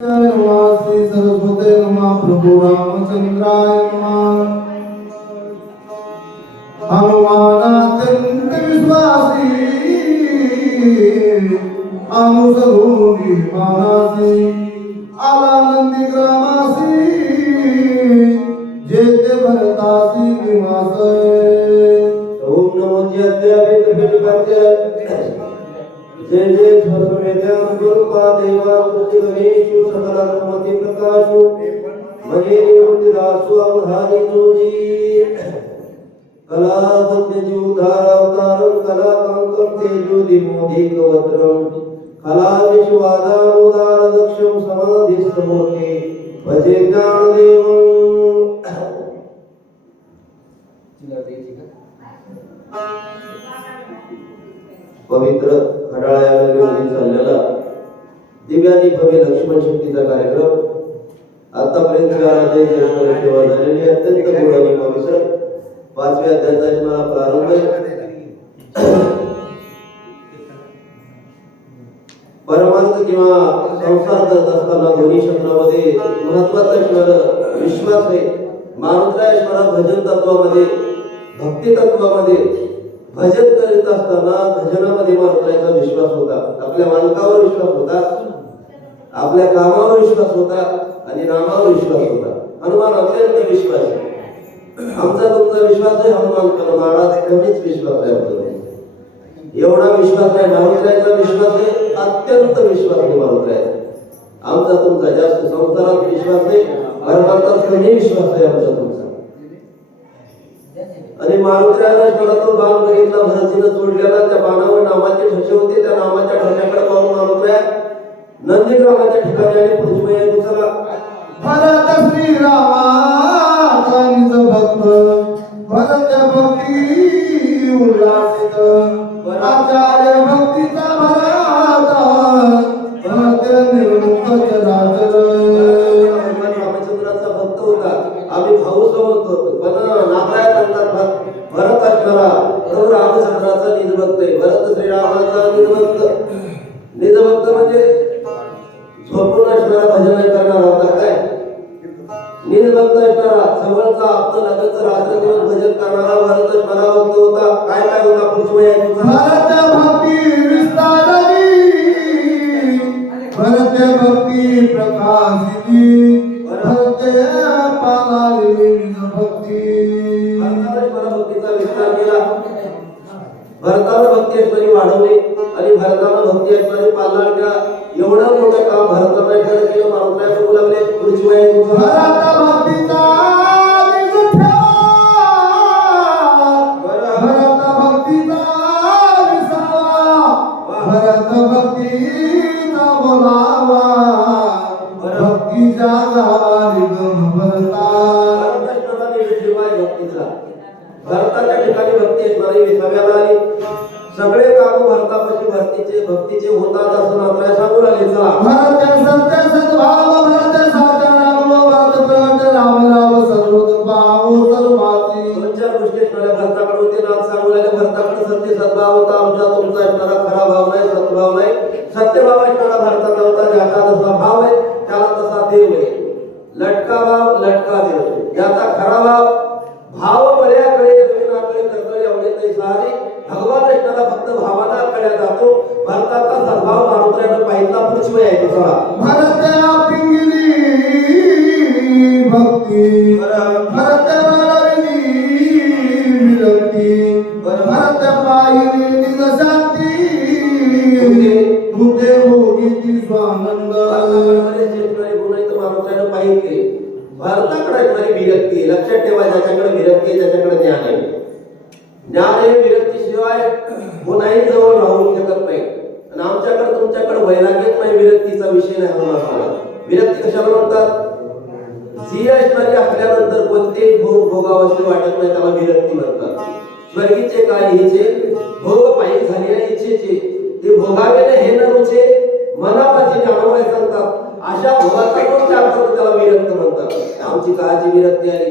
श्री सरस्वते नमः प्रभु रामचंद्राय नमः। हनुमानात्यंत विश्वासी अनुसरूनी मानासी आलानंदी ग्रामासी जेते भरतासी निवासे। ओम नमो जयत्याभितभिर्भत्य जय जय स्वस्वमेत्यां गुरुपा देवां तुति गणेशु सकलात्मति प्रकाशु मने निवृत्तिदासु अवधारी जोजी कलावद्य जीवधारावतारं कलाकांतं तेजो दिमोधिकवत्रं कला विश्वादारोदारदक्षं समाधिस्थमूर्ते भजे ज्ञानदेवं। पवित्र खडाळ्या नगरीमध्ये चाललेला दिव्यानी भव्य लक्ष्मण शक्तीचा कार्यक्रम आतापर्यंत सेवा झालेली अत्यंत गोड आणि पवित्र 5व्या अध्यायाचा मला प्रारंभ परमार्थ किंवा संसार करत असताना दोन्ही शब्दामध्ये महत्वाचा असणारा विश्वास आहे। मारुद्रायश्वरा भजन तत्वामध्ये भक्ती तत्वामध्ये भजन करीत असताना भजनामध्ये मारुद्रायचा विश्वास होता, आपल्या मालकावर विश्वास होता, आपल्या कामावर विश्वास होता आणि नामावर विश्वास होता। हनुमान अत्यंत विश्वास आहे, आमचा तुमचा विश्वास आहे हनुमान पण महाराज कमीच विश्वास आहे आपला। एवढा विश्वास आहे मारुद्रायचा विश्वास आहे, अत्यंत विश्वास आहे मारुद्रायचा। आमचा तुमचा जास्त संसारात विश्वास नाही, परमार्थात कमी विश्वास आहे आमचा तुमचा। आणि मारुद्राला तो बाण बघितला भरतीनं सोडलेला, त्या बाणावर नामाचे ठसे होते, त्या नामाच्या ठशाकडे पाहून मारुद्रा नंदीग्रामाच्या ठिकाणी आणि पृथ्वीवर उचलला। भरत श्रीरामाचा निज भक्त भरत भक्ती उल्लासित आचार्य भक्तीचा भरत निर्मुक्त चराचर। रामचंद्राचा भक्त होता, आम्ही भाऊ समजत होतो, पण नाताळात म्हणतात भरत असणारा प्रभू रामचंद्राचा निजभक्त आहे। भरत श्रीरामाचा निजभक्त म्हणजे झोपून असणारा भजन करणारा होता। काय निजभक्त असणारा जवळचा आपलं लगतच रात्र दिवस भजन करणारा भरत असणारा भक्त होता। काय काय होता पुढे भरत भक्ती विस्तारली भरत भक्ती प्रकाशिनी भरत पालाली भक्ती। भक्तीचा विस्तार केला, भरतानं भक्ती ऐश्वरी वाढवली आणि भरतानं भक्ती ऐश्वरी पालना केला। एवढं मोठं काम भरतानं केलं, मारुद्राय बघू लागले पुढची वय भरत भक्तीचा निज ठेवा भरत भक्तीचा विसावा भरत भक्तीचा बोलावा भक्तीचा गावा निगम भरता। भरताच्या ठिकाणी भक्ती असणारी विसाव्याला आली। सगळे काम भरतापाशी भक्तीचे होतात असं मात्र सांगू लागले। चला भरत सत्य सद्भाव भरत साचा राम भरत प्रगट राम राम सर्वत पावो सर्वाती। दोन चार गोष्टी असणाऱ्या भरताकडे होते, नाम सांगू लागले। भरताकडे सत्य सद्भाव होता, आमचा तुमचा असणारा खरा भाव नाही, सद्भाव नाही। सत्यभाव असणारा भरताचा होता, ज्याचा जसा भाव आहे त्याला तसा देव आहे। लटका भाव लटका देव, ज्याचा खरा भाव बऱ्याकडे रवीनाकडे कर्तव्य एवढे नाही सारे भगवान असणारा फक्त भावाला कडे जातो। भरताचा सद्भाव मारुद्राने पाहिला पुढची वेळ आहे तुझा भरत पिंगली भक्ती भरत वाळविली विरक्ती भरत पाहिली निज शांती भूते भोगीची स्वानंद। मारुद्राने पाहिजे भरताकडे असणारी विरक्ती लक्षात ठेवा, ज्याच्याकडे विरक्ती आहे त्याच्याकडे ज्ञान आहे। ज्ञान आहे विरक्ती शिवाय कोणाही जवळ राहू शकत नाही। आणि आमच्याकडे तुमच्याकडे वैराग्यच नाही, विरक्तीचा विषय नाही। विरक्ती कशाला म्हणतात? जी असणारी असल्यानंतर कोणतेही भोग भोगावसे वाटत नाही त्याला विरक्ती म्हणतात। स्वर्गीचे काय हिचे भोग पायी झाले आणि इच्छेचे ते भोगावेले हे न रुचे मनापाशी जाणवाय सांगतात। अशा भोगाचा तो त्याग करतो त्याला विरक्त म्हणतात। आमची काळाची विरक्ती आली,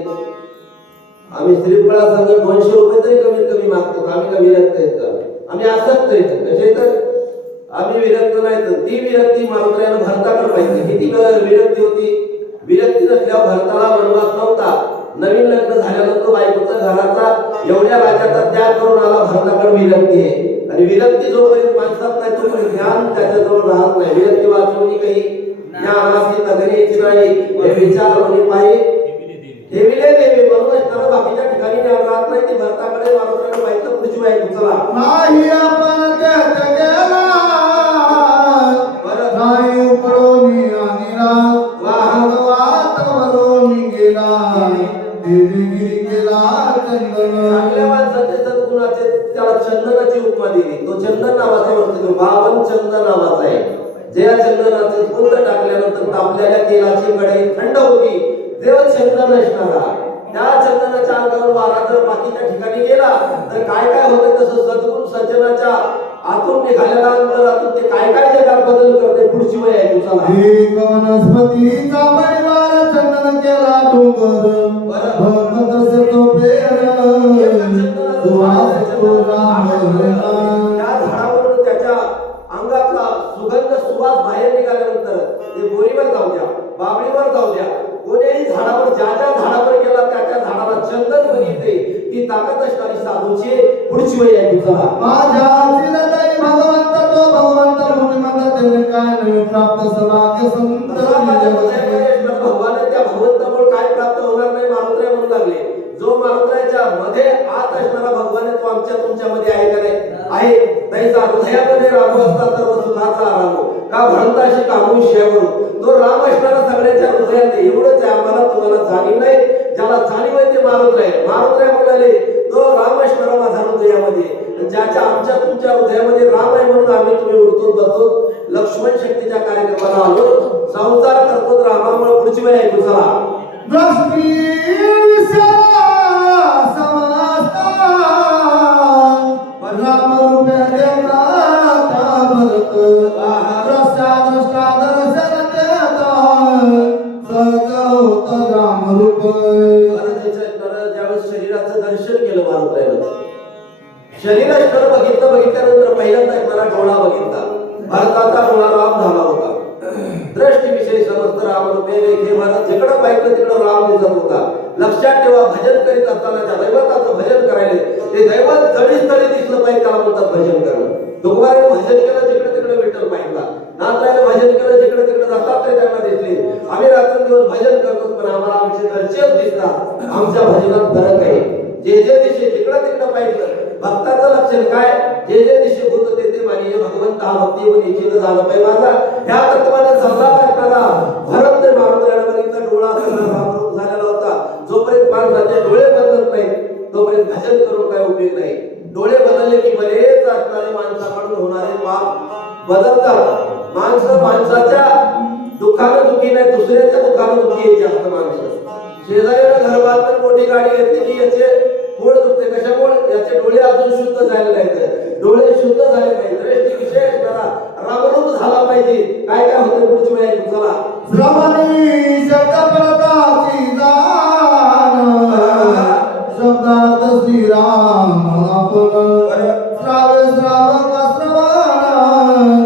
आम्ही श्रीफळा संघ 200 रुपये तरी कमीत कमी मागतो, आम्ही का विरक्त आहेत का? आम्ही आसक्त आहेत कसे तर आम्ही विरक्त नाही तर ती विरक्ती मारुत्रायानं भरताकडे पाहिजे. किती विरक्ती होती? विरक्ती नसल्यावर भरताला वनवास नव्हता. नवीन लग्न झाल्यानंतर बायकोचा घराचा एवढ्या राज्याचा त्याग करून आला. भरताकडे विरक्ती आहे. आणि विरक्ती जोपर्यंत माणसात नाही तोपर्यंत ज्ञान त्याच्याजवळ राहत नाही. विरक्ती वाचवणी काही ज्ञानाची नगरी यायची नाही. हे विचार होणे पाहिजे ठेविले देवे. म्हणूनच त्याला बाकीच्या ठिकाणी ज्ञान राहत नाही. ते भरताकडे मारुत्राकडे पाहिजे. पुढची बायको चला नाही आपण त्यात गेला नाही उपरोनी अनिरा वाहवात वरोनी गेला देवीगिरी गेला चंदन. चांगल्या माणसाचे सद्गुणाचे त्याला चंदनाची उपमा दिली. तो चंदन नावाचा वस्तू बावन चंदन नावाचा आहे. ज्या चंदनाचे फुल टाकल्यानंतर तापलेल्या तेलाची कढई थंड होती. देव चंदन असणारा त्या चंदनाच्या अंगावर वारा जर बाकीच्या ठिकाणी गेला तर काय काय होतं? तसं सद्गुण सज्जनाच्या आतून निघालेला अंतरातून ते काय काय जगात बदल करते. पुढची वेळ आहे तुझा एक वनस्पतीचा परिवार चंदन केला डोंगर भगत तो पेर सुवास तो राम त्या झाडावरून त्याच्या अंगातला सुगंध सुवास बाहेर निघाल्यानंतर ते बोरीवर जाऊ द्या, बाबळीवर जाऊ द्या, कोणीही झाडावर ज्या ज्या झाडावर गेला त्या त्या झाडाला चंदन बनिते. ती ताकद असणारी साधूची पुढची वेळ आहे तुझा माझ्या चिरंजीव भगवंत तो भगवंत मूर्तिमंत तेने काय नाही प्राप्त सभाग्य संत भगवान त्या भगवंतामुळे काय प्राप्त होणार नाही. मारुत्राय म्हणू लागले. जो मारुत्राच्या मध्ये आत असणारा भगवान तो आमच्या तुमच्यामध्ये आहे का नाही? आहे. त्याचा हृदयामध्ये राम असता सर्व सुखाचा आराम का भ्रंताशी कामुष्यावरून तो राम असणारा सगळ्यांच्या हृदयात आहे. एवढंच आहे. आम्हाला तुम्हाला जाणीव नाही. ज्याला जाणीव आहे ते मारुत्राय. मारुत्राय म्हणाले तो राम असणारा माझ्या हृदयामध्ये. ज्याच्या आमच्या तुमच्या हृदयामध्ये राम आहे म्हणून आम्ही तुम्ही उडतो बसतो लक्ष्मण शक्तीच्या कार्यक्रमाला आलो. संसार करतो रामामुळे. पुढची वेळ आहे तुझा दृष्टी समजता राम रूपे देता भरत द्रष्टा द्रष्टा दर्शन देता सजवत राम रूप. ज्यावेळेस शरीराचं दर्शन केलं मारुत्रायानं, शरीराचं बघितल्यानंतर पहिल्यांदा मला डोळा बघितला. भारताचा डोळा राम झाला होता. दृष्टी विषय समजत राम रूपे देखे भारत. जिकडं पाहिलं तिकडं राम दिसत होता. लक्षात ठेवा भजन करीत असताना ज्या दैवताचं भजन करायले ते दैवत जडीस्थळी दिसलं पाहिजे त्याला म्हणतात भजन करणं. तुकोबाराने भजन केलं जिकडे तिकडे विठ्ठल पाहिला. नाथरायाने भजन केलं जिकडे तिकडे दत्तात्रय त्यांना दिसले. आम्ही रात्रंदिवस भजन करतो पण आम्हाला आमचे दर्शन दिसतात. आमच्या भजनात फरक आहे. जे जे दिशे जिकडे तिकडे पाहिलं भक्ताचं लक्षण काय? जे जे दिशे होतं ते मानिय भगवंत हा भक्ती व निश्चित झालं पाहिजे माझा. ह्या तत्वाने समजा असताना भरत ते मारुत्रायाने बघितला डोळा रामरूप झालेला होता. जोपर्यंत माणसाचे डोळे बदलत नाहीत तोपर्यंत भजन करून काय उपयोग नाही. डोळे बदलले की बरेच असणारे माणसाकडून होणारे पाप बदलतात. माणसाच्या दुःखानं दुःखी नाही दुसऱ्याच्या दुःखानं दुःखी आहे जास्त माणसं. शेजाऱ्याला घर बांधून मोठी गाडी घेतली की याचे पोट दुखते. कशामुळे? याचे डोळे अजून शुद्ध झाले नाहीत. डोळे शुद्ध झाले पाहिजे. दृष्टी विशेष करा. रामरूप झाला पाहिजे. काय काय होते पुढची वेळ आहे तुझा श्रवणी शब्दप्रदाची जाण शब्दार्थ श्रीराम आपण श्राव श्रावक श्रवण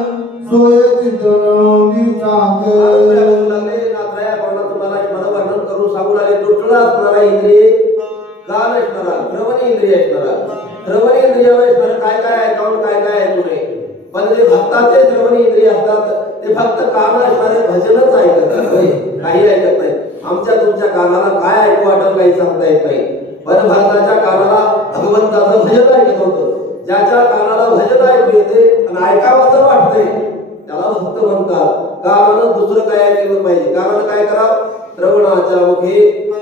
सोय चिंतन चाक. वर्णन करून सांगून आले. दुष्टला असणारा इंद्रिय कान असणारा श्रवण इंद्रिय असणारा श्रवण इंद्रियाला असणारा काय काय ऐकावून काय काय ऐकू नये. पण जे भक्ताचे श्रवण इंद्रिय असतात ते फक्त कान असणारे भजनच ऐकतात. काही ऐकत नाही. आमच्या तुमच्या कानाला काय ऐकू वाटत काही सांगता येत नाही. पण भारताच्या कानाला भगवंताचं भजन ऐकत होतं. ज्याच्या कानाला भजन ऐकू येते आणि ऐकावं असं वाटतंय त्याला भक्त म्हणतात. कानानं दुसरं काय ऐकलं पाहिजे. कानानं काय करावं? श्रवणाच्या मुखे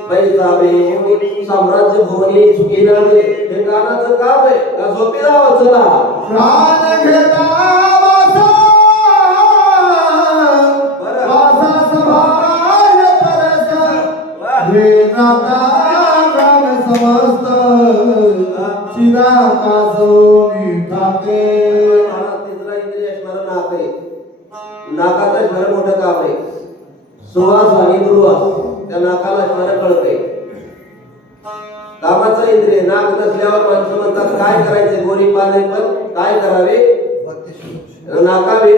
पैसावे साम्राज्य भुवनी सुखी नांदे. हे कानाचं काम आहे का झोपी जावं चला प्राण घेता वासा वासा संभाळ परस हे नाता प्राण समस्त चिदा कासोनी ठाके. तिसरा इंद्रिय असणारं नाक आहे. नाकाचं असणारं मोठं काम आहे. सुवास आणि दुर्वास त्या नाकाला असणारं कळते. कामाचं इंद्रिय नाक नसल्यावर माणसं म्हणतात काय करायचे गोरी पाने पण काय करावे नाकावे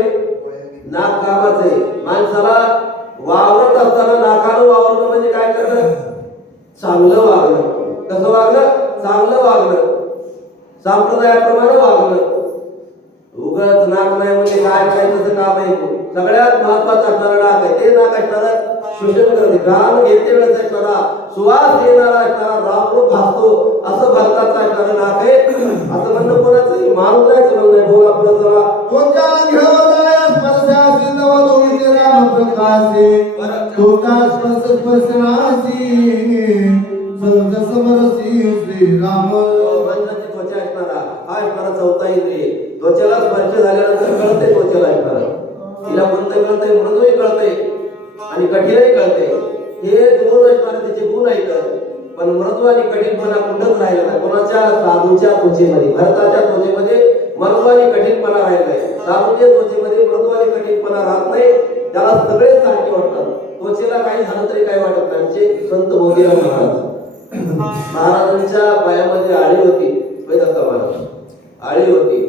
नाक कामाचं आहे. माणसाला वावरत असताना नाकानं वावरणं म्हणजे काय करणं? चांगलं वागणं. कसं वागणं? चांगलं वागणं, संप्रदायाप्रमाणे वागणं. उगाच नाक नाही म्हणजे काय करायचं काम आहे. सगळ्यात महत्वाचं असणारं नाक आहे. ते नाक असणारं शोषण करते, घाम घेते वेळेस असणारा, सुवास येणारा असणारा, रामरूप भासतो असं भारताचं असणारं नाक आहे. असं म्हणणं कोणाचं? माणसाचं म्हणणं आहे. बोला पुढे चला. तुझ्या घेवला स्पर्शासी तव दोघी राम प्रकाशी तुझ्या स्पर्शनासी सहज समरसी श्रीराम. माणसाची त्वचा असणारा हा असणारा चौथा इंद्रिय. त्वचेला स्पर्श झाल्यानंतर कळते त्वचेला असणारा. तिला कोणतं कळतंय? मृदूही कळतंय आणि कठीणही कळतंय. हे दोन असणारे तिचे गुण आहेत. पण मृदू आणि कठीणपणा कुठंच राहिला नाही. कोणाच्या? साधूच्या त्वचेमध्ये. भारताच्या त्वचेमध्ये मृदू आणि कठीणपणा राहिला नाही. साधूच्या त्वचेमध्ये मृदू आणि कठीणपणा राहत नाही. त्याला सगळे सारखे वाटतात. त्वचेला काही झालं तरी काही वाटत नाही. आमचे संत मोगीराम महाराजांच्या पायामध्ये आळी होती. दत्ता महाराज आळी होती.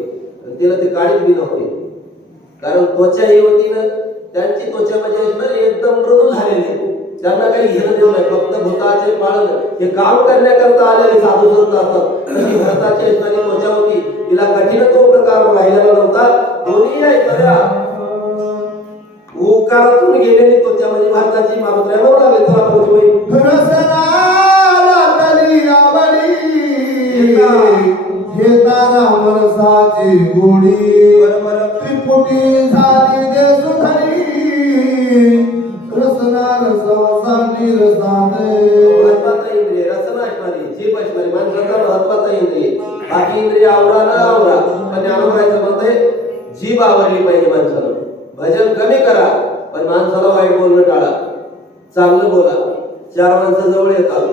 तिला ती काढीत बी नव्हती. कारण त्वचा ही होती ना, त्यांची त्वचा म्हणजे एकदम मृदू झालेली. त्यांना काही घेणं देऊ नाही. फक्त भूताचे पालन हे काम करण्याकरता आलेले साधू संत असतात. तशी भारताची असणारी त्वचा होती. तिला कठीणत्व प्रकार राहिलेला नव्हता. दोन्ही ऐकणाऱ्या उकारातून गेलेली त्वचा म्हणजे भारताची मारुत्र्या म्हणून लागले. चला पुढे घेता राम रसाची गोडी त्रिपुटी झाली देशधरी रसना रसवसानी रसाने. महत्वाचा इंद्रिय रचना असणारी, जीभ असणारी माणसाचा महत्वाचा इंद्रिय. बाकी इंद्रिय आवरा ना आवरा, पण ज्ञानोबाचं मत आहे जीभ आवरली पाहिजे माणसानं. भजन कमी करा पण माणसाला वाईट बोलणं टाळा. चांगलं बोला. चार माणसं जवळ येतात.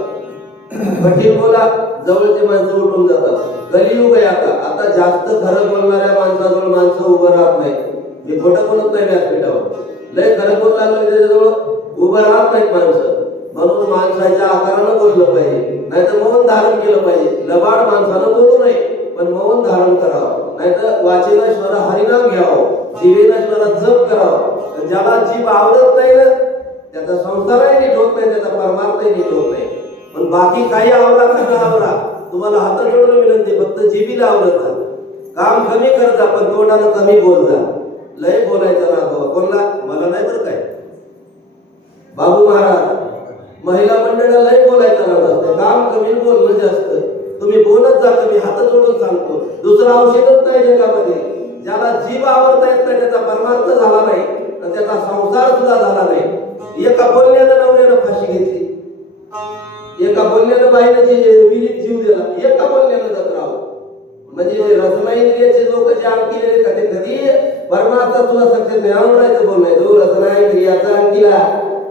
कठीण बोला, जवळचे माणसं उठून जातात. कलियुग आहे आता. आता जास्त खरं बोलणाऱ्या माणसाजवळ माणसं उभं राहत नाही. मी खोटं बोलत नाही व्यासपीठावर. लय खरं बोलला त्याच्याजवळ उभं राहत नाहीत माणसं. म्हणून माणसाच्या आकारानं बोललं पाहिजे, नाहीतर मौन धारण केलं पाहिजे. लबाड माणसानं बोलू नये पण मौन धारण करावं. नाहीतर वाचेनेश्वर हरिनाम घ्यावं, जीवेनेश्वर जप करावं. ज्याला जीभ आवडत नाही ना, त्याचा संसारही नीट होत नाही, त्याचा परमार्थही नीट होत नाही. पण बाकी काही आवरा का आवरा, तुम्हाला हात जोडून विनंती, फक्त जीबीला आवडत जा. काम कमी करत जा पण तोंडानं कमी बोल जा. लय बोलायचं ना बाबा. कोणला? मला नाही बरं काय. बाबू महाराज महिला मंडळाला लय बोलायचं ना. काम कमी बोलणं जास्त. तुम्ही बोलत जा कमी. हात जोडून सांगतो. दुसरं औषधच नाही जगामध्ये. ज्याला जीभ आवडता येत नाही त्याचा परमार्थ झाला नाही आणि त्याचा संसार सुद्धा झाला नाही. एका बोलण्यानं नवऱ्यानं फाशी घेतली. एका बोलण्यानं बाईनं विहिरीत जीव दिला. एका बोलण्यानं जात राहू. म्हणजे रसना इंद्रियाचे लोक जे आणखी का ते कधी परमार्थ तुला सक्षम ज्ञानोबाचं बोलणं. जो रसना इंद्रियाचा आणखीला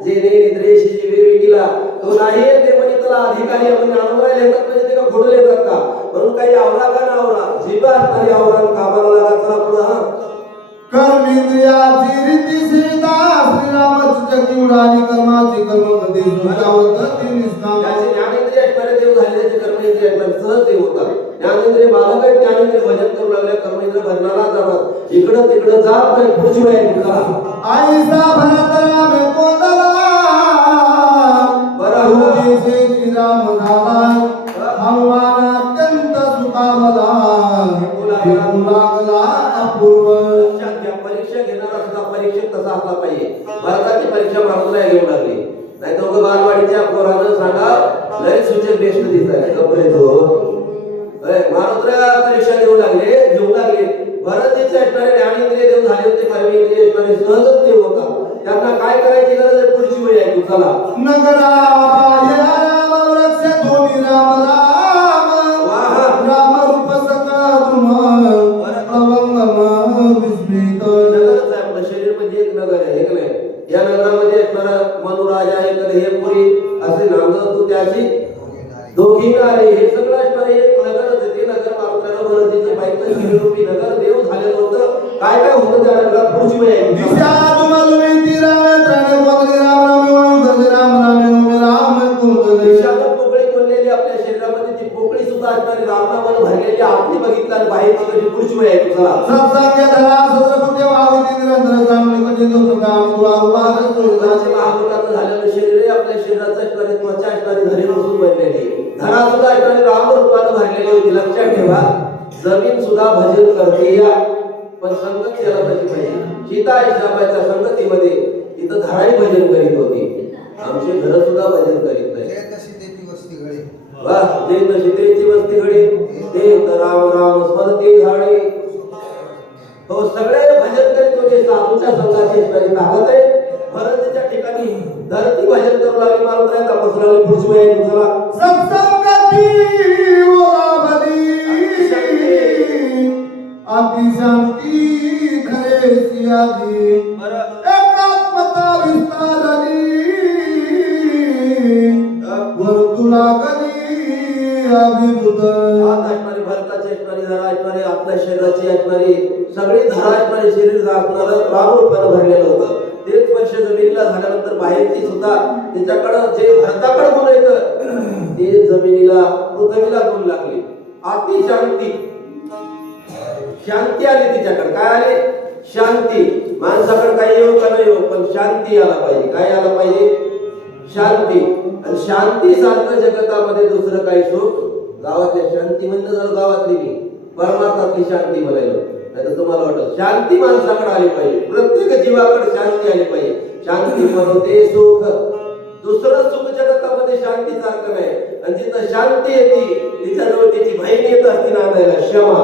जे निद्रेशी जे वेगवेगळीला तो नाही ते म्हणजे त्याला अधिकारी आपण ज्ञानोबाला येतात म्हणजे ते का खोडून येतात का? म्हणून काही आवरा का ना आवरा, जीभ असणारी आवरा कामाला लागा. चला पुढं. हा कर्मेंद्रियाची रीती सीता श्रीरामाची जगी उडाली कर्माची कर्मगती सुजावती निष्काम. त्याचे ज्ञानेंद्रिय असणारे देव झाले, त्याचे कर्मेंद्रिय असणारे सहज देव होतात. ज्ञानेंद्रिय बालक आहे, ज्ञानेंद्रिय भजन करू लागले, कर्मेंद्रिय भजनाला जातात. इकडं तिकडं जात नाही. पुढची वेळ आईसा भरतरा में कोंदला बरहुजी से श्रीराम झाला हनुमान अत्यंत सुखावला लागला अपूर्व. परीक्षा घेणारा सुद्धा परीक्षक तसा असला पाहिजे. भारताची परीक्षा माणूसला घेऊ लागली. नाही तर बालवाडीच्या पोरानं सांगा लय सूचक बेस्ट दिसत मारुत्र्या परीक्षा घेऊ लागले. भरतीचे असणारे ज्ञानेंद्रिय देव झाले होते, कर्मेंद्रिय असणारे सहजच देव होता. त्यांना काय करायची गरज आहे? पुढची वेळ आहे. चला. नगरा राम वृक्ष दोन्ही राम राम राम रूप सकळ तुम प्रवंगम विस्मृत. नगरच आहे आपलं शरीर म्हणजे एक नगर आहे. एक नाही. या नगरामध्ये असणारा मनुराजा एक हेपुरी असे नांद तू त्याची दोघी नारे हे सगळं असणारे एक नगरच आहे. ते नगर मारुत्र्याला भरतीचं पाहिजे शिवरूपी नगर देव झालेलं होतं. काय काय होतं त्या नगरात? पुढची वेळ आहे. दिशा तुम्हाला राम त्राणे कोणते राम राम वंदे राम राम राम कोणते. दिशानं पोकळी कोणलेली आपल्या शरीरामध्ये ती पोकळी सुद्धा असणारी रामनामानं भरलेली आतली बघितलं आणि बाहेरची कशी. पुढची वेळ आहे. चला. सत्संग धरा सत्रपती मुलाचे महाभूताचं झालेलं शरीर आहे, आपल्या शरीराचं असणारी त्वचा असणारी धरी बसून बनलेली, धरा सुद्धा असणारी रामरूपानं भरलेली होती. लक्षात ठेवा, जमीन सुद्धा भजन करते या, पण संगत त्याला कशी पाहिजे. सीता इसाबाईच्या संगतीमध्ये इथं धराई भजन करीत होती, आमचे घर सुद्धा भजन करीत नाही. वा जे सीतेची वस्ती घडी ते तर राम राम स्मरती झाडे. हो सगळे भजन करीत होते. साधूच्या संघाची असणारी ताकद आहे. भरतीच्या ठिकाणी धरती भजन करू लागली, मारुती तपासू लागली. पुढची वेळ दुसरा शांती धरे सियाजी एकात्मता विस्तारली वर्तुला कधी अभिवृद्ध. आता असणारी भरताची असणारी धरा असणारी आपल्या शरीराची असणारी सगळी धरा असणारी शरीर असणारं रामरूपानं भरलेलं होतं. ते स्पर्श जमिनीला झाल्यानंतर बाहेरची सुद्धा त्याच्याकडं जे भरताकडे गुण येतं ते जमिनीला पृथ्वीला गुण लागले. अति शांती शांती आली तिच्याकडे. काय आले? शांती. माणसाकडे काही येऊ का नाही येऊ, पण शांती आला पाहिजे. काय आला पाहिजे? शांती. आणि शांती सारखं जगतामध्ये दुसरं काही सुख. गावातल्या शांती म्हणणं झालं गावातली मी परमार्थातली शांती म्हणायला, नाही तर तुम्हाला वाटत शांती माणसाकडे आली पाहिजे. प्रत्येक जीवाकडे शांती आली पाहिजे. शांती म्हणते सुख. दुसरं सुख जगतामध्ये शांती सारखं नाही. आणि जिथं शांती येते तिच्याजवळ तिची बहीण येत असते नांदायला, क्षमा.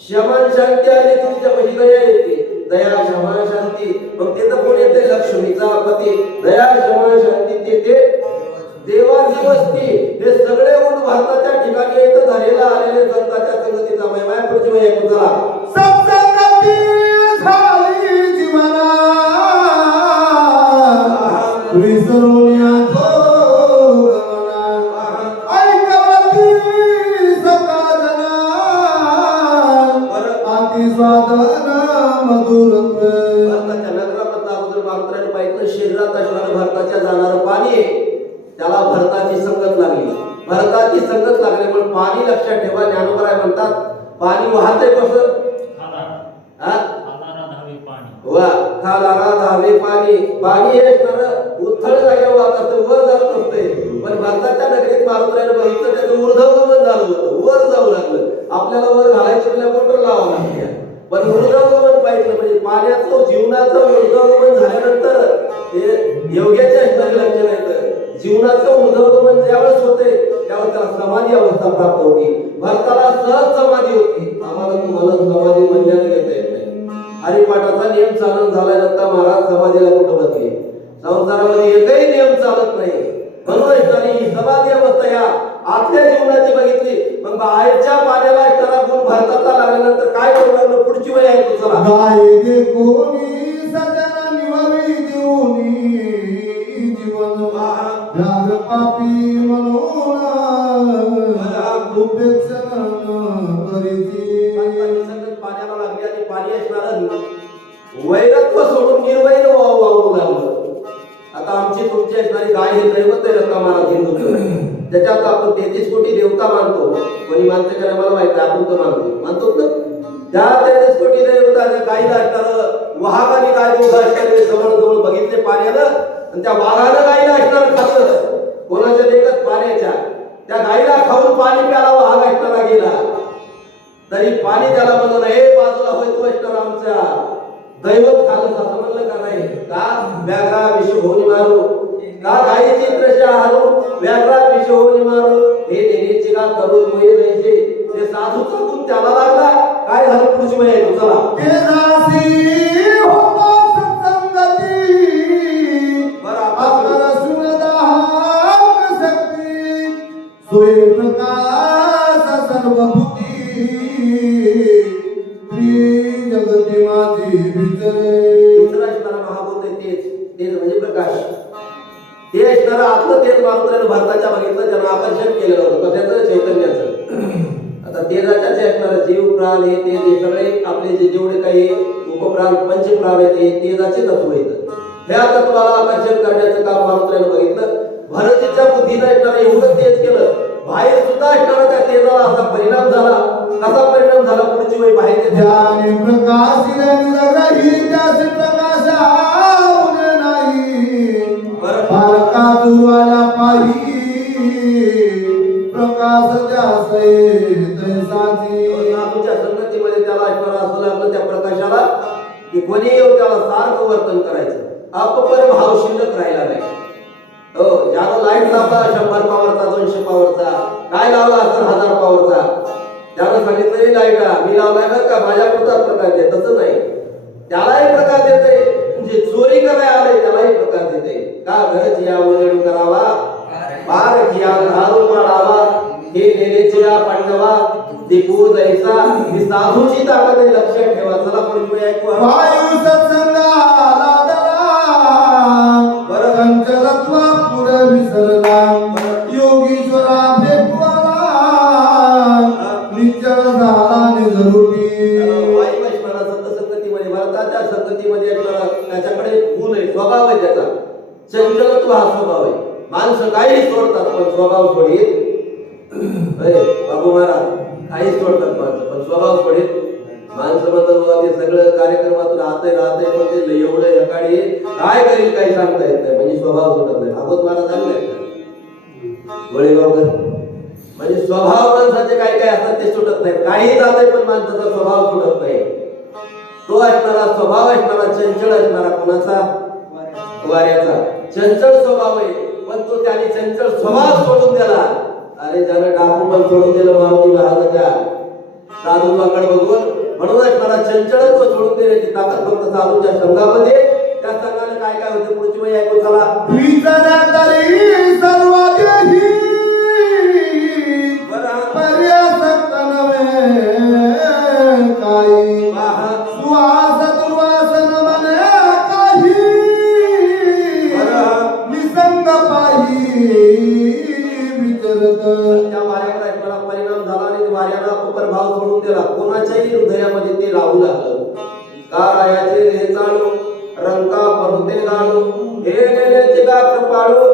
क्षमा शांती आली की तिच्यापाशी दया येते. दया क्षमा शांती. मग तिथं कोण येते? लक्ष्मीचा पती. दया क्षमा शांती ते देवाची वस्ती. हे सगळे गुण भारताच्या ठिकाणी येतं झालेला आलेले संतांच्या संगतीचा महिमा. पुढची वेळ ऐकू चला. सप्तगती झाली जीवना विसरून या शरीरात असणारं भरताच्या जाणारं पाणी आहे, त्याला भरताची संगत लागली. भरताची संगत लागल्यामुळे पाणी लक्षात ठेवा. ज्ञानोबराय म्हणतात पाणी वाहते कसं? वा खालारा धावे पाणी. पाणी हे असणारं उथळ जागेवर वाहत असतं, वर जात नसते. पण भरताच्या नगरीत मारुतीने बघितलं त्याचं ऊर्ध्वगमन झालं होतं, वर जाऊ लागलं. आपल्याला वर घालायचं तुला मोटर लावावं लागते, पण ऊर्ध्वगमन पाहिजे. म्हणजे पाण्याचं जीवनाचं ऊर्ध्वगमन झाल्यानंतर हे योग्याच्या असणारे लक्षण येतं. जीवनाचं ऊर्ध्वगमन ज्यावेळेस होते त्यावेळेस त्याला समाधी अवस्था प्राप्त होती. भरताला सहज समाधी होती. आम्हाला तुम्हाला समाधी म्हणण्याला घेता येत नाही. हरिपाठाचा नियम चालून झाला दत्ता महाराज समाधीला कुठं बसले? संसारामध्ये एकही नियम चालत नाही. म्हणून ही समाधी अवस्था या आतल्या जीवनाची बघितली. मग बाहेरच्या पाण्याला असणारा गुण भरताचा लागल्यानंतर काय करू लागलं? पुढची वेळ आहे तुझा. गाय गे कोणी सजना निवावी देऊनी जीवन जाग पापी म्हणून उपेक्षण करीती. पाण्याला लागली आणि पाणी असणारं वैरत्व सोडून निर्वैर वावरू लागलं. आता आमची तुमची असणारी गाय हे दैवत आहे रत्ना महाराज हिंदू. त्याच्यात आपण 33 कोटी देवता मानतो. कोणी मानते का मला माहिती, आपण तर मानतो ना. त्या 33 कोटी देवता गायीला असणारं वाघाने काय दोघं असणारे जवळ बघितले पाण्याला, आणि त्या वाघानं गायीला असणारं खाल्लं. कोणाच्या देखत पाण्याच्या त्या गायीला खाऊन पाणी प्याला वाघ असणारा गेला. तरी पाणी त्याला म्हणलं नाही बाजूला होय तो असणार आमच्या दैवत खाल्लं असं म्हणलं का नाही? का व्याघ्रा विष होऊन मारू, का गायीची त्रषा हारू, व्याघ्रा विष होऊन मारू, हे देवीची का करून मोये जायचे. ते साधूचा गुण त्याला लागला. काय झालं? पुढची वेळ तुझा. ते दासी होतो सत्संगती आपला सुनदाहक शक्ती सोय प्रकाश सर्वभूती जगती माझी विचरे. महाभूत आहे तेच म्हणजे प्रकाश. ते असणारं आतलं तेच मारुतीने भारताच्या बघितलं, त्यांना आकर्षण केलेलं होतं. कशाचं? चैतन्याचं. आता तेजाचे असणारं जीव प्राण हे ते सगळे आपले जेवढे काही उपप्राण पंचप्राण आहेत हे तेजाचे तत्व येतं. ह्या तत्वाला आकर्षण करण्याचं काम मारुतीने बघितलं. भरतीच्या बुद्धीनं असणारं एवढं तेज केलं, बाहेर सुद्धा असणारा त्या तेजाला असा परिणाम झाला. कसा परिणाम झाला? पुढची वेळ बाहेर ज्याने प्रकाशिले निरग्रही त्याचे प्रकाश सजासय तैसाची साधूच्या संगतीमध्ये त्याला ऐकणार असं लागलं त्या प्रकाशाला की कोणी येऊन त्याला सारखं वर्तन करायचं अपपर भाव शिल्लक राहिला नाही. हो, ज्यानं लाईट लावला 100 पॉवरचा 200 पॉवरचा काय लावला असेल 1000 पॉवरचा त्यानं सांगितलं लाईटा मी लावलाय बरं का माझ्या पुरताच प्रकाश दे. तसं नाही, त्यालाही प्रकाश देते म्हणजे चोरी करायला आले त्यालाही प्रकाश देते. का घरच या उजेड करावा पार किया घालू पाडावा हे नेलेचे या पांडवा दीपू जैसा ही साधूची ताकद आहे, लक्षात ठेवा. चला पुढे वेळ ऐकू. वायू सत्संगाला दला चंचलत्वा पुढे विसरला योगीश्वरा भेटवाला निश्चळ झाला निजरूपी. वायू ऐश्वरा संत संगतीमध्ये भारताच्या संगतीमध्ये ऐश्वरा त्याच्याकडे गुण आहे, स्वभाव आहे त्याचा. चंचलत्व हा स्वभाव आहे. माणसं काही सोडतात पण स्वभाव सोडीत बाबू महाराज काही सोडतात माणसं पण स्वभाव सोडीत. माणसं म्हणतात ते सगळं कार्यक्रमात राहते पण ते एवढं एकाडी काय करील काही सांगता येत नाही म्हणजे स्वभाव सोडत नाही. भागवत महाराज सांगले गोळेगावकर म्हणजे स्वभाव माणसाचे काय काय असतात ते सुटत नाही. काही जाते पण माणसाचा स्वभाव सुटत नाही. तो असणारा स्वभाव असणारा चंचल असणारा कोणाचा वाऱ्याचा चंचल स्वभाव आहे पण तो त्याने चंचल स्वभाव सोडून दिला. अरे ज्यानं डाकू पण सोडून दिलं मारुती महाराजाच्या साधुत्वाकडे बघून म्हणून असणारा चंचलत्व सोडून देण्याची ताकद फक्त साधूच्या संघामध्ये. त्या संघाने काय काय होते पुढची वेळ ऐकू. चला विचारतरी सर्व देही पर्यासक्त नव्हे काही सुवास दुर्वासन म्हणे काही निसंग पाही विचारत. त्या वाऱ्यावर ऐकणारा परिणाम झाला आणि वाऱ्याला अपर भाव सोडून दिला. कोणाच्याही हृदयामध्ये ते राहू लागलं. का रायाचे रे चालू रंका पडते गाडू हे नेण्याचे का कृपाळू.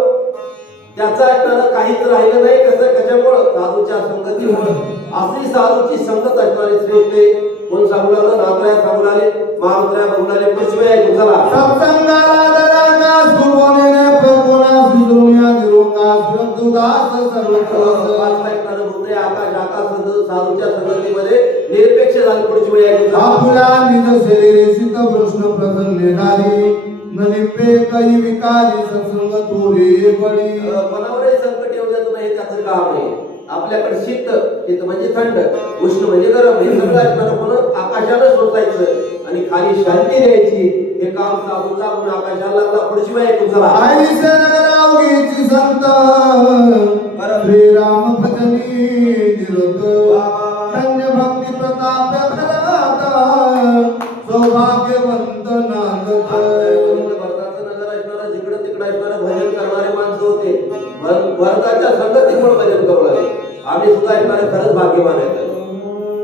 त्याचा असणारं काहीच राहिलं नाही. कसं कशामुळं साधूच्या संगतीमुळे. अशी साधूची संगत असणारी श्रेष्ठ कोण सांगू लागलं नात्र्या सांगू लागले मारुत्र्या बघू लागले पृथ्वी ऐकू. चला सत्संगाला दरागा सुबोनेने प्रकोना सुद्रुम्या निरोका सुरब्दुदास सर्वत्र आकाश साधूच्या संगतीमध्ये निरपेक्ष झाले. पुढची वेळ ऐकू. आपुला निज शरीरे सिद्ध प्रश्न प्रसन्नेदारी नलिपे काही विकारी सत्संग तोरे बळी. कोणावरही संकट येऊ देत नाही त्याचं काम आहे. आपल्याकडे शीत म्हणजे थंड उष्ण म्हणजे गरम हे सगळं असणारं पण आकाशाला सोसायचं आणि खाली शांती द्यायची हे काम साधूचा गुण आकाशाला लागला. पुढची वेळ ऐकू. चला आईसे नगरावगीची संत श्रीराम भजनी निरत धन्य भक्ती प्रताप भरत सौभाग्यवंत नांदत. भरताचं नगर असणारा जिकडं तिकडं असणारं भजन करणारे माणसं होते. भरताच्या संगतीमुळे भजन करू लागले. आम्ही सुद्धा असणारे खरंच भाग्यवान आहेत.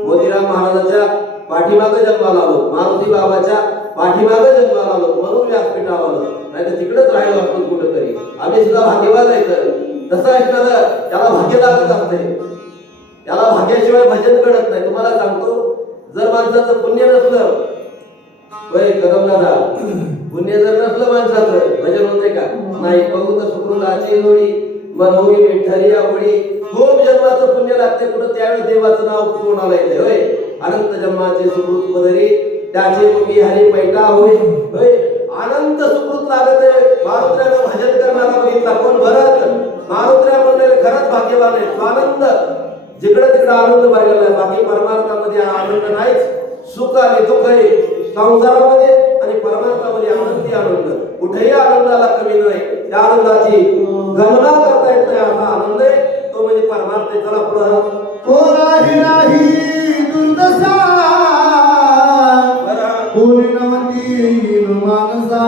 मोतीराम महाराजाच्या पाठीमागे जन्माला आलो, मारुती बाबाच्या पाठीमागे जन्माला आलो म्हणून व्यासपीठावर आलो. नाही तर तिकडेच राहिलो असतो कुठेतरी. आम्ही सुद्धा भाग्यवान आहेत. तसं असणारं त्याला भाग्य लागत असते. त्याला भाग्याशिवाय भजन घडत नाही. तुम्हाला सांगतो जर माणसाचं पुण्य नसलं होय कदम दादा पुण्य जर नसलं माणसाचं भजन होते का नाही. बघू तर सुकृताची जोडी मनोवी विठ्ठली आवडी खूप जन्माचं पुण्य लागते कुठं त्यावेळी देवाचं नाव कोणाला येते होय. अनंत जन्माचे सुकृत पदरी त्याचे मुखी हरी पैठा होय होय. अनंत सुकृत लागत आहे. मारुत्र्यानं भजन करणारा बघितला कोण भरत. मारुत्र्या म्हणलेले खरंच भाग्यवान आहे. आनंद जिकडे तिकडे आनंद भरलेला आहे. बाकी परमार्थामध्ये आनंद नाहीच. सुख आणि दुःख आहे संसारामध्ये आणि परमार्थामध्ये आनंदी आनंद. कुठेही आनंदाला कमी नाही. त्या आनंदाची गणना करता येत नाही असा आनंद आहे तो म्हणजे परमार्थ. चला पुढं. कोणाही नाही दुर्दशा कोणी नवती मानसा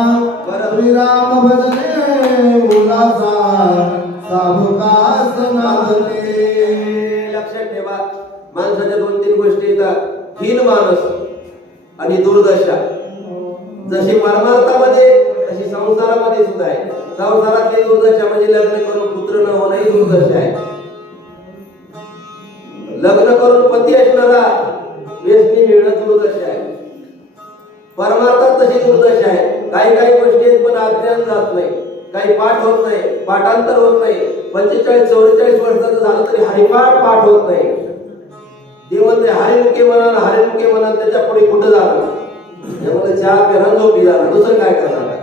श्रीराम भजने उल्हासा सावकाश नादते. लक्षात ठेवा माणसाच्या 2-3 गोष्टी येतात. हीन मानस आणि दुर्दशा. जशी परमार्थामध्ये तशी संसारामध्ये सुद्धा आहे. संसारातली दुर्दशा म्हणजे लग्न करून पुत्र न होणं ही दुर्दशा आहे. लग्न करून पती असणारा व्यसनी मिळणं दुर्दशा आहे. परमार्थात तशी दुर्दशा आहे. काही काही गोष्टी आहेत पण अज्ञान जात नाही. काही पाठ होत नाही, पाठांतर होत नाही. 45-44 वर्षाचं झालं तरी हरिपाठ पाठ होत नाही. ते म्हणते हरिमुखे म्हणा त्याच्या पुढे कुठं जाणार. त्यामुळे चहा पेरा झोपी जाणार, दुसरं काय करणार.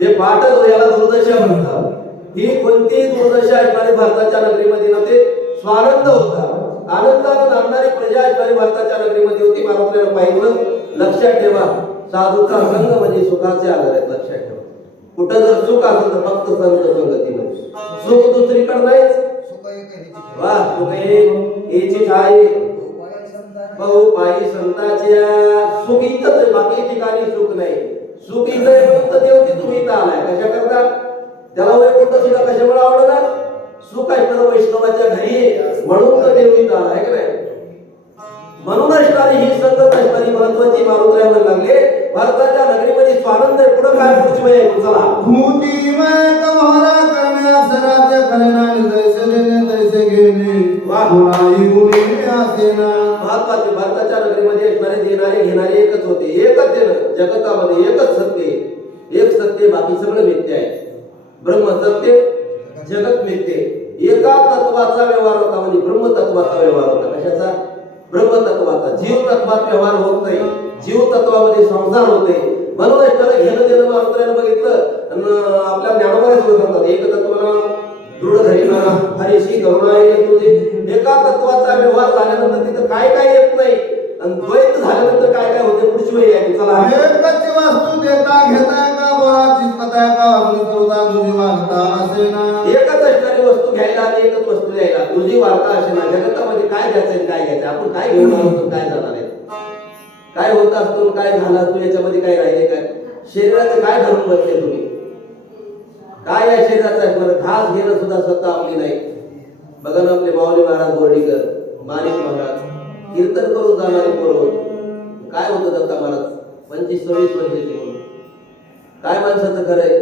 हे पाठच याला दुर्दशा म्हणतात. ही कोणतीही दुर्दशा असणारी भारताच्या नगरीमध्ये नव्हते. स्वानंद होता, आनंदाने नांदणारी प्रजा असणारी भारताच्या नगरीमध्ये होती. महाराष्ट्राला पाहिलं. लक्षात ठेवा, साधूचा संघ म्हणजे सुखाचे आधार आहेत. लक्षात ठेवा, कुठं जर सुख असेल तर फक्त संत संगतीमध्ये. सुख दुसरीकडे नाहीच. वा सुख याची ठाई बहु पायी संताच्या. सुख इथंच आहे, बाकी ठिकाणी सुख नाही. सुख इथं आहे म्हणून तर देव की तुम्ही इथं आलाय. कशा करता त्याला वैकुंठ सुद्धा कशामुळे आवडणार. सुख असणार वैष्णवाच्या घरी म्हणून तर देव इथं आलाय का नाही. म्हणून असणारी ही संगत असणारी महत्वाची मारुद्रा म्हणू लागले. भारताच्या नगरीमध्ये स्वानंद आहे. पुढे काय पुढची वेळ आहे चला. भूती मैं तुम्हारा करण्यास राज्य करणारे जैसे देणे तैसे घेणे गुणाई गुणी आसेना. महत्वाचे भारताच्या नगरीमध्ये असणारे देणारे घेणारे एकच होते. एकच देणं जगतामध्ये एकच सत्य. एक सत्य, बाकी सगळं मिथ्या आहे. ब्रह्म सत्य, जगत मिथ्य. एका तत्वाचा व्यवहार होता म्हणजे ब्रह्मतत्वाचा व्यवहार होता. कशाचा. ब्रह्मतत्वाचा. जीव तत्वात व्यवहार होत नाही. जीव तत्वामध्ये संसार होते. म्हणून त्याला घेणं देणं मारुत्राने बघितलं. आपल्या ज्ञानोबाने सांगतात एक तत्वानं दृढ धरीना हरीशी गौराई तुझे. एका तत्वाचा व्यवहार झाल्यानंतर तिथं काय काय येत नाही आणि द्वैत झाल्यानंतर काय काय होते पुढची वेळ आहे. चला. एकच वस्तू देता घेता का बोलाची कथा का अमृतता तुझी वागता असेना. एकच असणारी वस्तू घ्यायला आणि एकच वस्तू द्यायला तुझी वार्ता असे ना. जगतामध्ये काय घ्यायचं काय घ्यायचं. आपण काय घेऊन आलो काय जाणार आहे. काय होत असतो काय झाला असतो याच्यामध्ये काय राहिले काय. शरीराचं काय धरून बसले तुम्ही. काय या शरीराचं असणार. घास घेणं सुद्धा स्वतः आपली नाही. बघा ना आपले माऊली महाराज बोर्डीकर माणिक महाराज कीर्तन करून जाणारे पोरं. काय होतं दत्ता महाराज 25-26 वर्षाचे म्हणून. काय माणसाचं खरंय.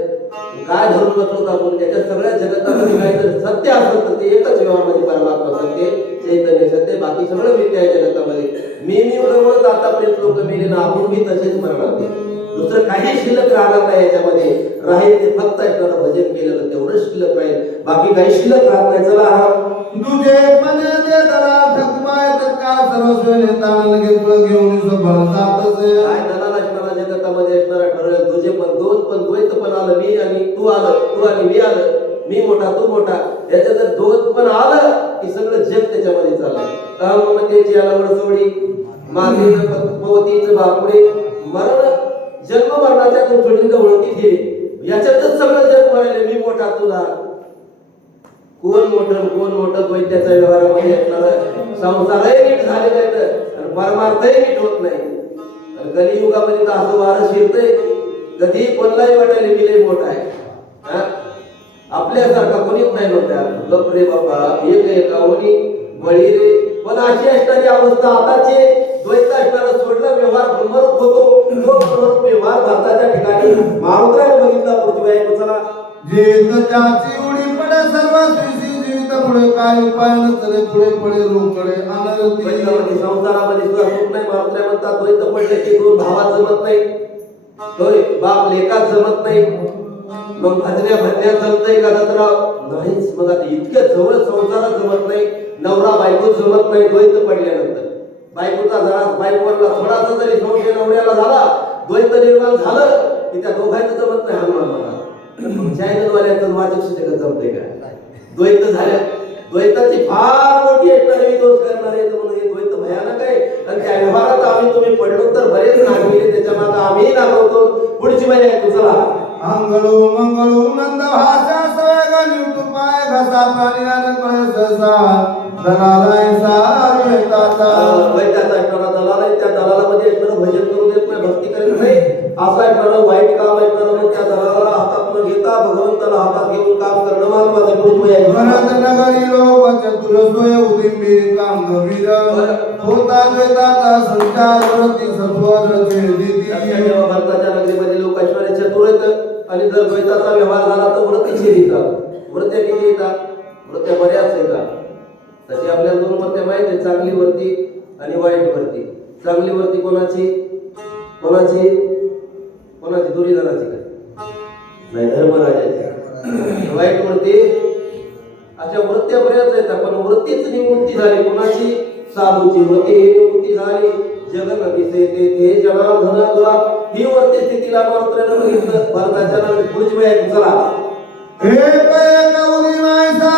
काय धरून बसलो आपण. त्याच्या सगळ्या जगतामध्ये काय तर सत्य असतं तर ते एकच व्यवहार म्हणजे परमात्मा सत्य चैतन्य सत्य. बाकी सगळं मिथ्या आहे जगतामध्ये. मी उडवत आतापर्यंत लोक मेले ना आपण मी तसेच मरणार. दुसरं काही शिल्लक राहणार नाही याच्यामध्ये. राहील ते फक्त असणारं भजन केलेलं तेवढं शिल्लक राहील. बाकी काही शिल्लक राहत नाही. चला. तुझे पण दे दला ठकमाय तर का सर्वस्व नेता लगे तुला घेऊन सबळ जातच. काय दलाल असणारा जगतामध्ये असणारा ठरवलं. तुझे पण दोन पण द्वैत पण आलं. मी आणि तू आलं, तू आणि मी आलं. मी मोठा तू मोठा. याच्या जर दोन पण आलं की सगळं जग त्याच्यामध्ये चाललंय. अहमतेची आलावडसोडी मागेन पवतीचं बापुडे मरण जन्म मरणाच्या तुमची ओळखी ठेवी. याच्यातच सगळं जग म्हणाले मी मोठा तुला. कोण मोठं द्वैत्याच्या व्यवहारामध्ये असणारं संसारही नीट झाले नाही आणि परमार्थही नीट होत नाही. आणि कलियुगामध्ये तर असं वारं शिरतंय कधी कोणलाही वाटेल मी लय मोठा आहे. आपल्यासारखा कोणीच नाही म्हणता. गप रे बाबा एक एकावनी बळी रे. पण अशी असणारी अवस्था आताचे द्वैत असणारा सोडला व्यवहार ब्रह्मरूप होतो. तो ब्रह्मरूप व्यवहार भारताच्या ठिकाणी मारुद्राने बघितला. पुढची वेळ चला. जेत त्याची उडी पडे सर्व स्त्रीशी जीवित पुढे काय उपाय नसले पुढे पुढे रोकडे अनरती. द्वैतामध्ये संसारामध्ये सुद्धा सुख नाही. मारुद्रा म्हणतात द्वैत पडले की दोन भावात जमत नाही. होय बाप लेकात जमत नाही. मग भजन्या जमतंय का दत्तराव नाहीच. मग आता इतक्या जवळ संसारात जमत नाही. नवरा बायको जमत नाही द्वैत पडल्यानंतर. बायकोचा जरा बायकोला थोडासा जरी संशय नवऱ्याला झाला द्वैत निर्माण झालं की त्या दोघांचं जमत नाही. हनुमान महाराज चॅनलवाल्याचं वाचक शिक्षक जमते का. द्वैत झाल्या द्वैताची फार मोठी असणारे दोष करणारे म्हणून हे द्वैत भयानक आहे. आणि त्या व्यवहारात आम्ही तुम्ही पडलो तर बरेच नागरिक त्याच्या मागे आम्ही नागवतो. पुढची महिने आहे चला. अंगळू मंगळू नंद भाषा सवेग निवटू पाय घसा प्राणी आणि कळे सहसा दलालाय सारवेताचा. द्वैताचा असणारा दलाल आहे. त्या दलालामध्ये असणारं भजन करू देत नाही, भक्ती करीत नाही. असं असणारं वाईट काम असणारं त्या दलालाला हातात न घेता भगवंताला हातात घेऊन काम करणं महत्वाचं. पुढची आहे भरत नगरी लोक चतुर सोय उदिंबीर कांगवीर होता द्वैताचा संचार प्रति सत्वर छेदिती. भारताच्या नगरीमध्ये लोक ऐश्वर्य चतुर आहेत आणि जर द्वैताचा व्यवहार झाला तर वृत्तीशी येतात. वृत्त्या किती येतात. वृत्त्या बऱ्याच येतात. तशी आपल्याला दोन वृत्त्या माहित आहे. चांगली वृत्ती आणि वाईट वृत्ती. चांगली वृत्ती कोणाची कोणाची कोणाची दुर्योधनाची का नाही धर्मराजाची. वाईट वृत्ती अशा वृत्त्या बऱ्याच आहेत, पण वृत्तीच निवृत्ती झाली कोणाची? साधूची वृत्ती निवृत्ती झाली. जगन दिसेते ते जनार्दन द्वा. ही वृत्ती स्थितीला मारुतीनं बघितलं. भरताच्या पुढची वेळ चला. एक एक उरी नाहीसा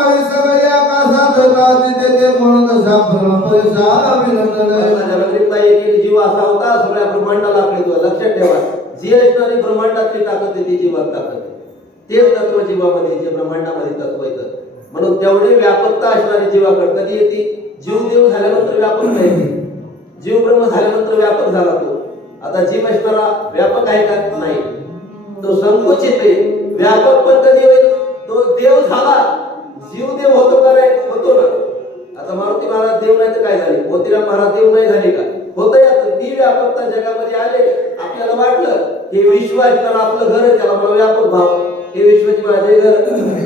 कळी सगळे आकाशात होता तिथे ते म्हणत सापडलं परिसा विनंदन. भरताच्या लग्निकता येथील जीव असा होता सगळ्या ब्रह्मांडाला आपले लक्षात ठेवा. जी असणारी ब्रह्मांडातली ताकद आहे ती जीवात ताकद आहे. तेच तत्व जीवामध्ये जे ब्रह्मांडामध्ये तत्व येतं. म्हणून तेवढी व्यापकता असणारी जीवाकडे कधी येते? जीव देव झाल्यानंतर व्यापकता येते. जीव ब्रह्म झाल्यानंतर व्यापक झाला तो. आता जीव असणारा व्यापक आहे का? नाही, तो संकुचित आहे. व्यापक पण कधी होईल? तो देव झाला. जीव देव होतो का? नाही होतो ना. आता मारुती महाराज देव नाही तर काय झाले? मोतीराम महाराज देव नाही झाले का? होतंय. आता ती व्यापकता जगामध्ये आले. आपल्याला वाटलं की विश्व असणारा आपलं घर आहे, त्याला मला व्यापक भाव. हे विश्वाची माझे घर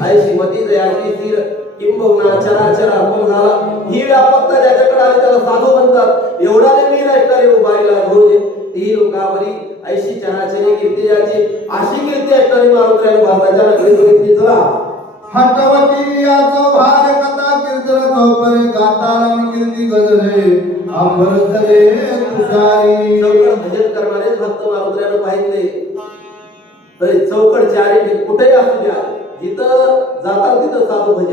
आयशी मती दयाची स्थिर किंबहुना चराचरा कोण झाला. ही व्यापकता ज्याच्याकडे आली त्याला साधू म्हणतात. एवढा मीर असणारे उभारीला धोज ती लोकावरी ऐशी चराचरी कीर्ती ज्याची. अशी कीर्ती असणारी मारुतीने भारताच्या नगरीत बघितली. चला. हटवटी याचो भार कथा कीर्तन चौपरे गाताला मी कीर्ती गजरे अंबर धरे तुषारी. चौकड भजन करणारेच भक्त मारुतीने पाहिजे. तरी चौकड चारी कुठेही असू द्या, जिथं जातात तिथं साधू भजन